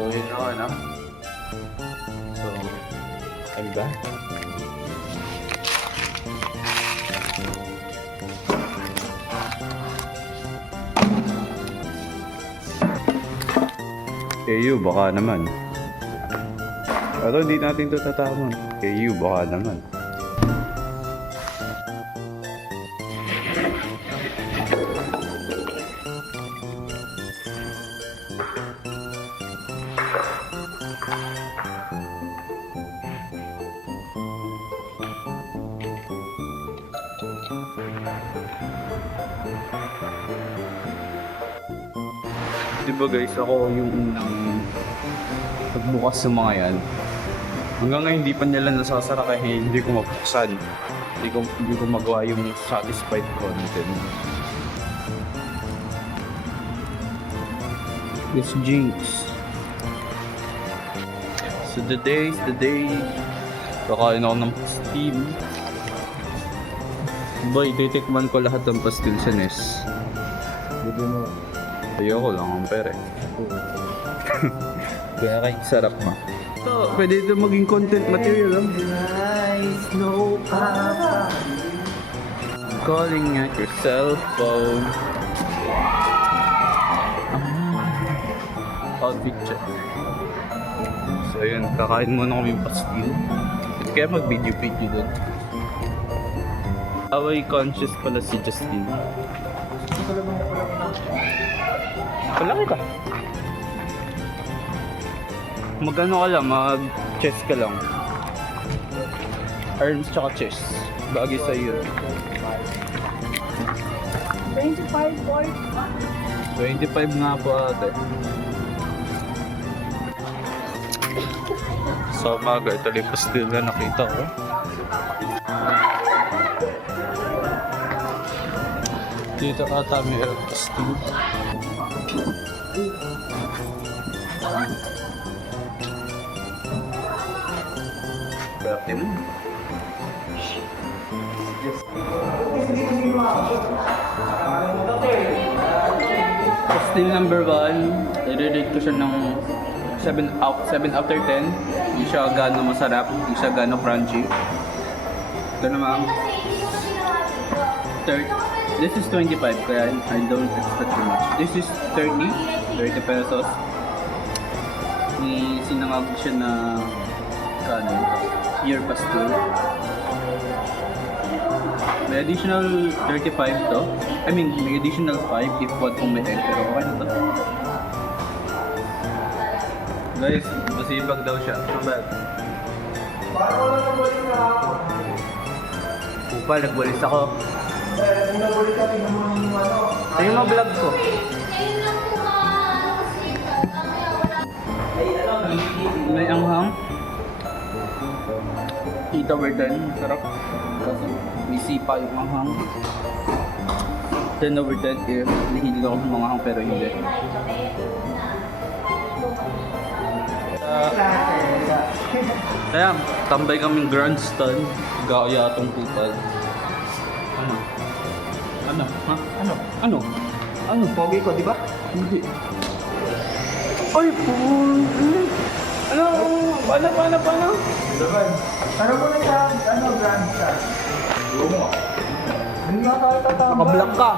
So, yun ako, ano? So, I'm back. KU, baka naman. Pero hindi natin ito tatamon. KU, baka naman. Di ba guys, ako yung unang pagbukas sa mga yan. Hanggang ngayon hindi pa nila nasasara kaya hindi ko mabuksan. Hindi ko, hindi ko magawa yung satisfied content. Yes, Jinx. So the day the day. Kakain ako ng pastil. Boy, titikman ko lahat ng pastil sa NES. Bigyan mo. Ayoko lang ang pere. Kaya kay sarap ma. Ito, pwede ito maging content material. ah. Nice, no papa. Calling at your cell phone. Ah. Outfit check. So yun, kakain muna kami pastil. Kaya mag-video-video doon. Away conscious pala si Justin. Palaki ka. Magano ka lang, mag-chess ka lang. Arms tsaka chess. Bagay sa iyo. 25 boy. 25 nga po ate. Sa umaga, ito yung pastil na nakita ko. Dito ata may pastil. Berarti mo. Still number 1, i-rate ko siya ng 7 out 7 after 10. Hindi siya gaano masarap, hindi siya gaano crunchy. Ito naman, third, this is 25 kaya I don't expect too much. This is 30, 30 pesos. May sinangag siya na kano, year pastel. May additional 35 to. I mean, may additional 5 if what kung may egg. Pero okay na to. Guys, masibag daw siya. Not bad. Upal, nagwalis ako. Tingnan mo vlog ko. May anghang. 8 over 10. Sarap. Kasi may sipa yung anghang. 10 over 10 if nahilig ako sa mga anghang pero hindi. Uh, kaya, tambay kaming grandstand. Gaya atong kupal. Ano? Ano? Ano? Pogi ko, di ba? Hindi. Ay, po. Ano? Paano, paano, paano? Diba? Ano mo na sa, ano, grand shot? Lumo. Hindi nga tayo. Nakablock ka.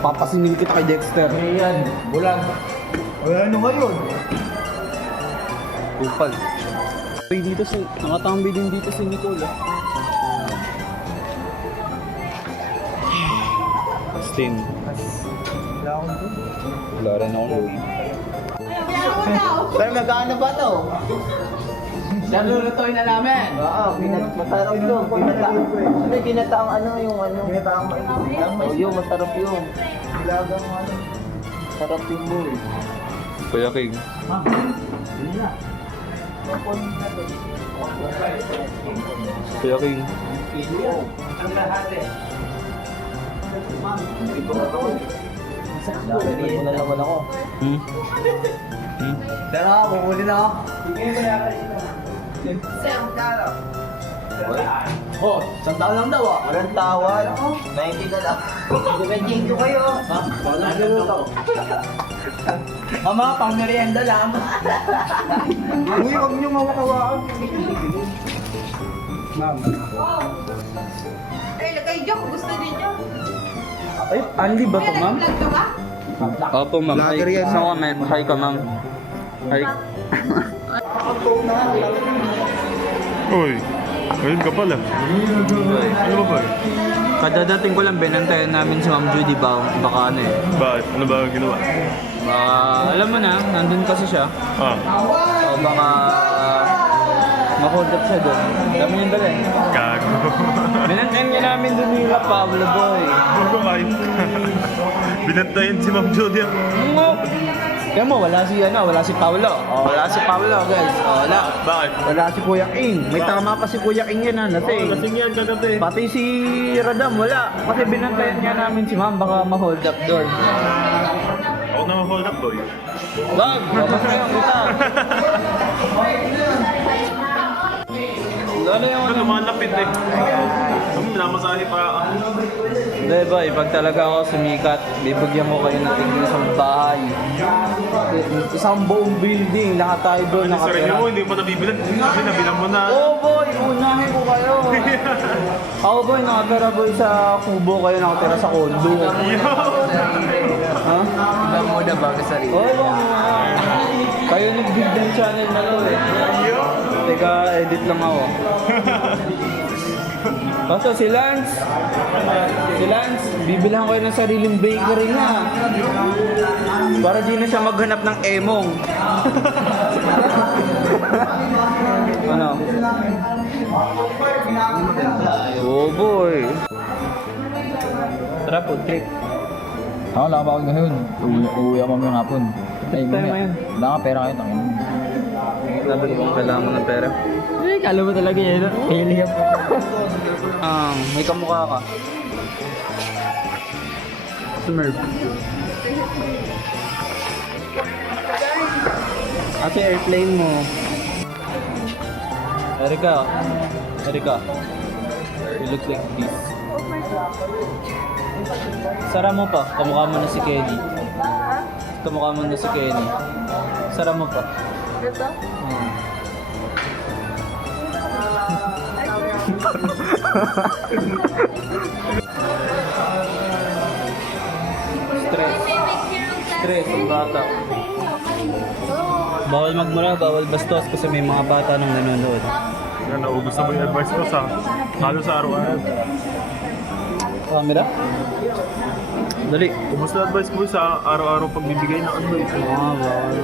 Papasinin kita kay Dexter. Ayan, bulan. Ay, ano ngayon? Kupal. Uy, dito si... Nakatambay din dito si Nicole. ah. Stin. Wala akong doon. Wala rin akong load. Pero magkano ba to? Lulutuin na namin. Oo, pinat masarap yun. Pinata ano, ginataang ano yung ano? Ginataang mais. Oh, yun, masarap yun. Ilagang ano? Sarap yung boy. Kuya King. Kuya King. Mo na naman ako. Hmm? Hmm? Tara, bumuli na ako. Oh, isang taon lang daw ah. Walang tawad. 90 na lang. Thank you kayo. Mama, pang merienda lang. Uy, huwag niyo mawakawaan. Ay, lagay joke. Gusto ninyo. Ay, Andy ba to, ma'am? Opo, ma'am. Hi, Vlogger yan, sa comment. Hi ka, ma'am. Hi. Uy, ngayon ka pala. Ano ba ba? Kadadating ko lang, binantayan namin si Ma'am Judy ba? Baka ano eh. Bakit? Ano ba ang ginawa? Baka, alam mo na, nandun kasi siya. Ah, O baka, ma-hold up siya doon. Dami niyang dala eh. gago. Binantayan niya namin doon nila, Pablo Boy. Gago kayo. Binantayan si Ma'am Jody. ah. Ngo! Kaya mo, wala si ano, wala si Paolo. O, wala si Paolo, guys. O, wala. Bakit? Wala si Kuya King. May tama pa si Kuya King yan, ha, lasing. Lasing yan kagabi. Pati si Radam, wala. Kasi binantayan nga namin si ma'am, baka ma-hold up doon. Ako na hold up boy. Wag, babasayan kita. Lalo yung Ano, ano. lumalapit eh. Ano, minamasahe pa ako. Hindi boy, pag talaga ako sumikat, bibigyan ko kayo ng tigil isang bahay. Isang buong building, lahat tayo doon Ano, sarili nakatira. mo, hindi mo nabibilan. Sabi, nabilang mo na. Oo boy, unahin ko kayo. Ako boy, nakatira boy sa kubo kayo, nakatira sa condo. Ha? Ilang muna bago sa rin. Oo, oh, Kayo nag-build ng channel na to eh. Teka, edit lang ako. Basta si Lance, si Lance, bibilang ko yun ng sariling bakery nga. Para di na siya maghanap ng emong. ano? Oh boy. Tara po, trip. Ako lang ako ngayon. Uwi, uwi ako mamayang hapon. Ay, Tayo mamaya. ngayon. Wala ka pera kayo. Tangin. Sabi ko, kailangan mo ng pera. Eh, kala mo talaga yan. Pili ka po. Ah, may kamukha ka. Smurf. Ate, airplane mo. Erika. Erika. You look like this. Sara mo pa. Kamukha mo na si Kenny. Kamukha mo na si Kenny. Sara mo pa. Ito? Hmm. Stress. Stress ang bata. Bawal magmura, bawal bastos kasi may mga bata nang nanonood. Yan, naubos na mo yung advice ko sa halos sa araw-araw. Camera? Dali. Ubus na advice ko sa araw-araw pagbibigay ng advice. Ah, bawal.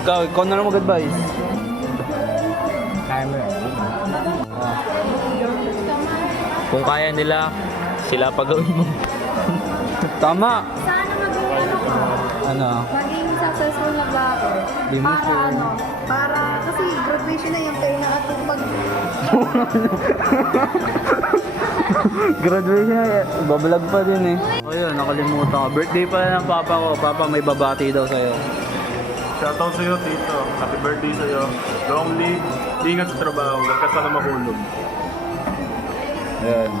Ikaw, ikaw na lang mag-advise. Kaya mo yan. Ah. Kung kaya nila, sila pagawin mo. Tama. Sana maging ano ka? Ano? Maging successful na vlogger. Di mo Para sure. ano? Para, kasi graduation na yung kayo nakatupag. Graduation na, babalag pa din eh. Ayun, nakalimutan ko. Birthday pala ng papa ko. Papa, may babati daw sa'yo. Shoutout sa'yo, Tito. Happy birthday sa'yo. Long live. Ingat sa trabaho. Huwag ka sana mahulog. Ayun.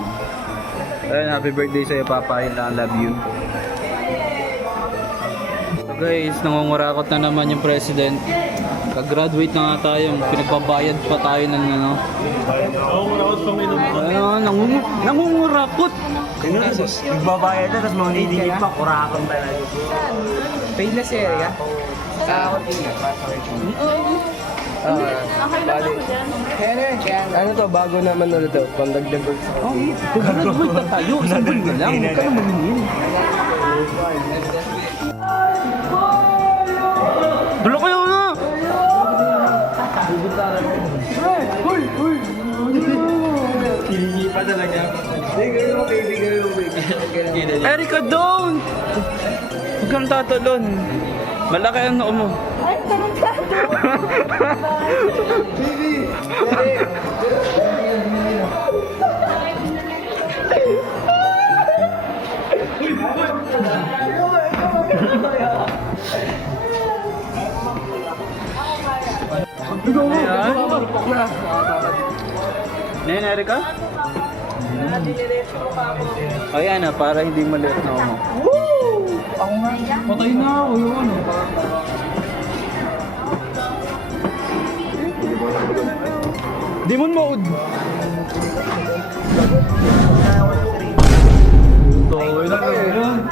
Ayun, happy birthday sa'yo, Papa. I love you. So guys, nangungurakot na naman yung president. Kag-graduate na nga tayo. Pinagbabayad pa tayo ng ano. Oo, wala ko sa minum. Ano, nangung nangungurakot. Nagbabayad na, tapos mga nililip pa, kurakon talaga. Paid na siya, ya? Sa hotel Okay lang ako dyan. Ano to, bago naman ulit to, pandagdag ko sa Oh, kag-graduate na tayo. Isang buwan na lang. Huwag ka na mamingin. Dulo kayo na! Hindi pa talaga. Gawin mo, baby, mo, baby. Erika, don't! Huwag kang tatalon. Malaki ang noo mo. Ay, tarantado! Ayan. Ngayon, Erika? Ayan na, para hindi maliit na ako. Patay na ako yung ano. Demon mode!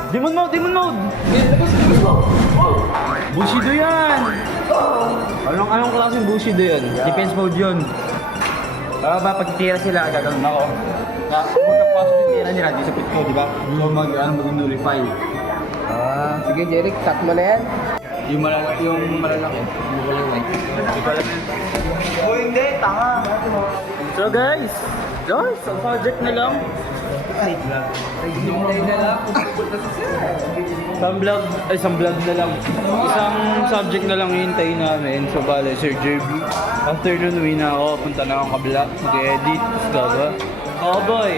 Demon mode! Demon mode! Bushido yan! Anong anong klaseng Bushido yan? Defense mode yun. Baka ba pagtitira sila, gagawin ako. Ah, Pagkapasok yung tira nila, di sa pit ko, di ba? So mag, ano, mag-nullify. Ah, sige Jeric, cut mo na yan. Yung malalaki, yung malalaki. Yung malalaki. Hindi ko alam yan. Oh, hindi, tanga. So guys, guys, ang subject na lang. Isang vlog, ay isang vlog na lang. Isang subject na lang hintayin namin. So bale, Sir JB. After nun, uwi na ako. Punta na akong kabila. Mag-edit. Gaba. Oh boy.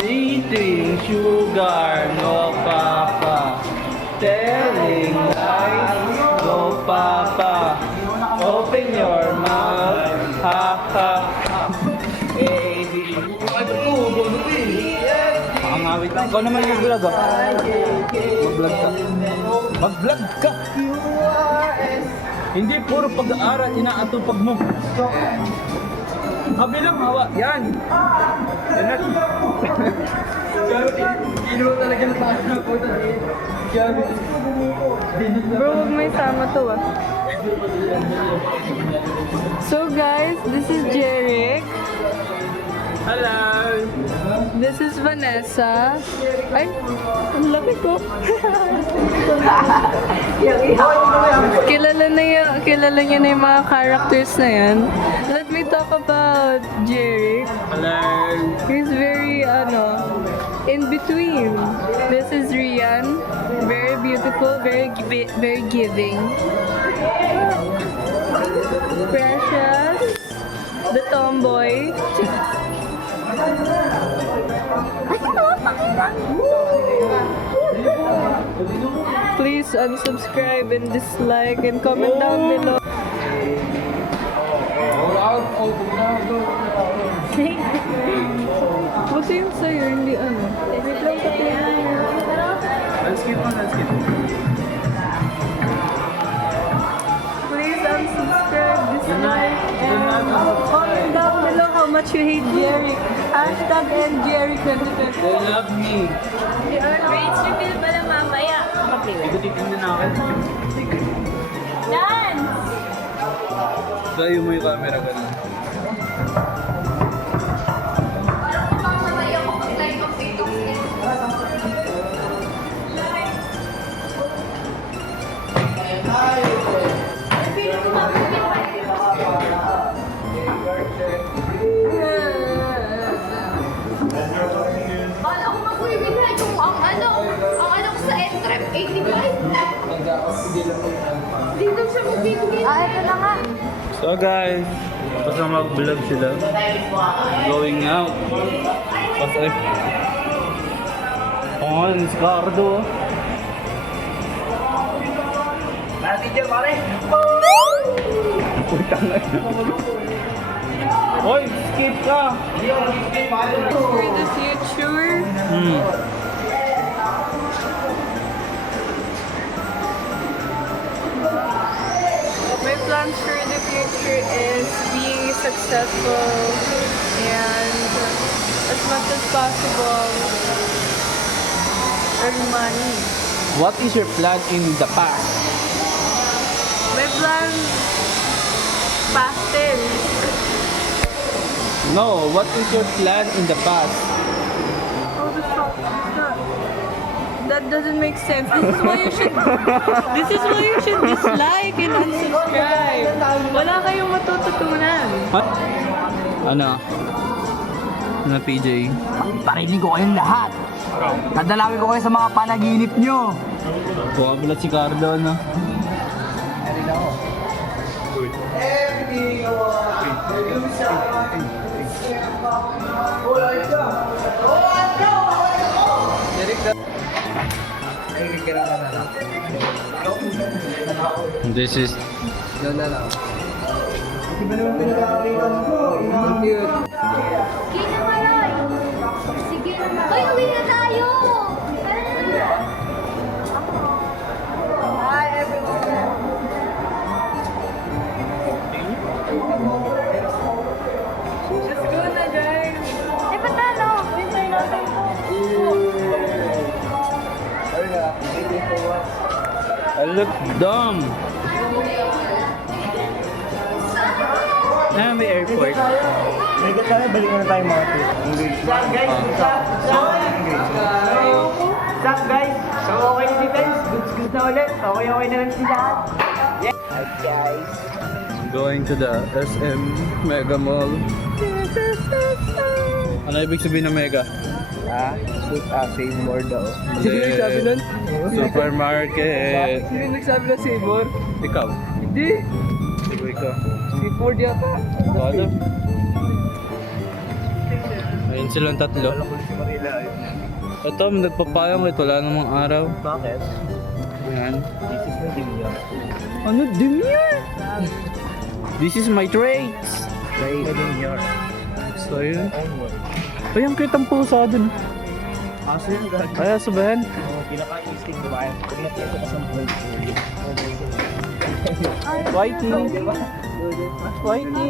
Eating sugar, no papa. Telling lies, no papa. Open your mouth, ha ha ha. Baby. Nakangawit lang. Ikaw naman yung vlog ah. Mag-vlog ka. Mag-vlog ka. Hindi puro pag-aaral, inaatupag mo. Kabilang hawa. Yan. Yan na. Ino talaga ng taas na po. Bro, huwag may sama to ah. So guys, this is Jeric. Hello. This is Vanessa. Ay, ang laki ko. kilala na yung, kilala niya na yung mga characters na yan. Let me talk about Jeric. Hello. He's very, ano, in between. This is Rian. Very beautiful, very, very giving. Precious. The tomboy. Please unsubscribe and dislike and comment down below. Buti yung sa'yo, hindi ano. Wait lang sa Let's keep on, let's keep on. Please unsubscribe, dislike, and comment down below how much you hate Jerry. Hashtag and Jerry 2020. They love me. Grades reveal pala mamaya. Ikutin na natin. Dance! Sayo mo yung camera ganun. Ito na nga. So guys, tapos na mag-vlog sila. Going out. Tapos ay... Oo nga, si Cardo. oh. Teacher, pare. Putang na. Hoy, skip ka! For the future, Hmm. Plans for the future is being successful and as much as possible earn money. What is your plan in the past? My plan past tense. No, what is your plan in the past? That doesn't make sense. This is why you should This is why you should dislike and unsubscribe. Wala kayong matututunan. Ano? Ano, PJ? Parinig ko kayong lahat. Nadalawin ko kayo sa mga panaginip nyo. Buka pala si Cardo, ano? This is Yun na lang. Sige Stop guys, stop, stop. Stop guys. So okay na defense, goods goods na ulit. Okay okay na lang sila. Yeah. Hi guys. Going to the SM Mega Mall. Ano ibig sabihin ng Mega? Ah, shoot, ah, save more daw. Hindi. Supermarket. Sino nagsabi na save more? Ikaw. Hindi. Ikaw, ikaw. Si Ford yata. Ano? Ayun silang tatlo. Si Marila. Ito, nagpapayang ito. Wala namang araw. Bakit? Ayan. This is not Dimia. Ano? Demure! This is my traits. Right. Dimia. So, yun. Onward. Ay, ang cute ang pusa dun. Aso yung gag. Ay, sabahan. Oh, pinaka-instinct ko ba? Pag natiyasa ka sa buhay. Whitey. Diba? Whitey.